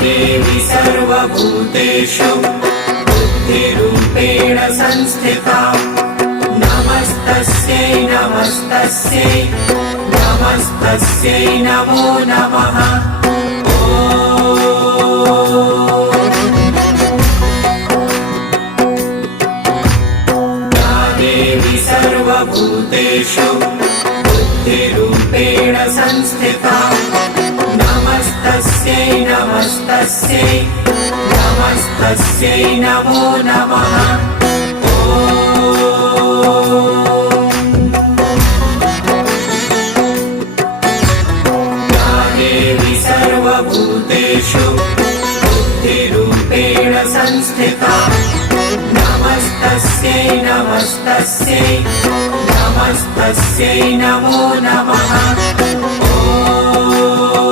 देवी सर्वभूतेषु बुद्धिरूपेण संस्थिता नमस्तस्यै नमस्तस्यै नमस्तस्यै नमो नमः। या देवी सर्वभूतेषु बुद्धिरूपेण संस्थिता नमस्तस्यै नमस्तस्यै नमस्तस्यै नमो नमः। या देवी सर्वभूतेषु बुद्धिरूपेण संस्थिता नमस्तस्यै नमस्तस्यै नमस्तस्यै नमो नमः।